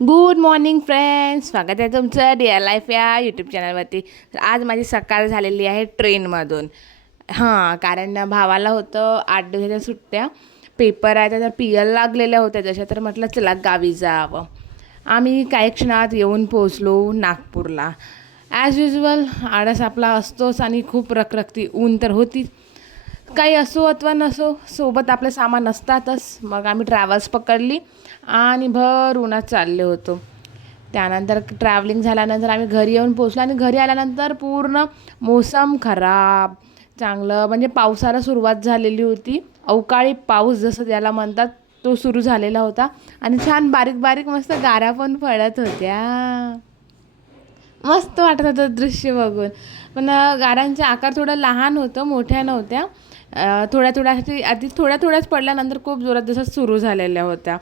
Good morning friends, स्वागत आहे तुमचं डिअर लाईफ या यूट्यूब चॅनलवरती. तर आज माझी सकाळ झालेली आहे ट्रेनमधून. कारण भावाला होतं 8 दिवसाच्या सुट्ट्या, पेपर आहे तर PL लागलेल्या होत्या तशा. तर म्हटलं चला गावी जावं. आम्ही काही क्षणात येऊन पोचलो नागपूरला. ॲज युजल आळस आपला असतोच आणि खूप रखरखती ऊन तर होतीच. काही असो अथवा नसो, सोबत आपलं सामान असतातच. मग आम्ही ट्रॅव्हल्स पकडली आणि भर उन्हात चालले होतो. त्यानंतर ट्रॅव्हलिंग झाल्यानंतर आम्ही घरी येऊन पोचलो आणि घरी आल्यानंतर पूर्ण मोसम खराब. चांगलं म्हणजे पावसाला सुरुवात झालेली होती. अवकाळी पाऊस जसं त्याला म्हणतात तो सुरू झालेला होता आणि छान बारीक बारीक मस्त गारा पण पडत होत्या. मस्त वाटत होतं दृश्य बघून. पण गारांचा आकार थोडा लहान होतं, मोठ्या नव्हत्या. थोड्या थोड्याच पडल्यानंतर खूप जोरात जसं सुरू झालेल्या होत्या.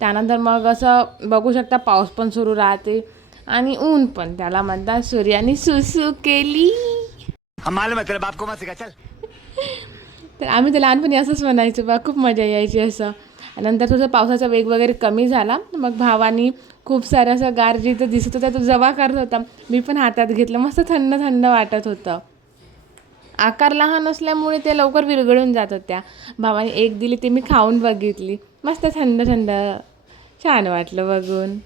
त्यानंतर मग असं बघू शकता पाऊस पण सुरू राहते आणि ऊन पण. त्याला म्हणतात सूर्याने सुसू केली. तर आम्ही तर लहानपणी असंच म्हणायचो बा, खूप मजा यायची असं. नंतर थोडं पावसाचा वेग वगैरे कमी झाला. मग भावानी खूप सारं असं गार जिथं दिसत होता तो जमा करत होता. मी पण हातात घेतलं. मस्त थंड थंड वाटत होतं. आकार लहान असल्यामुळे ते लवकर विरघळून जात होत्या. भावाने एक दिली ते मी खाऊन बघितली. मस्त थंड थंड छान वाटलं बघून.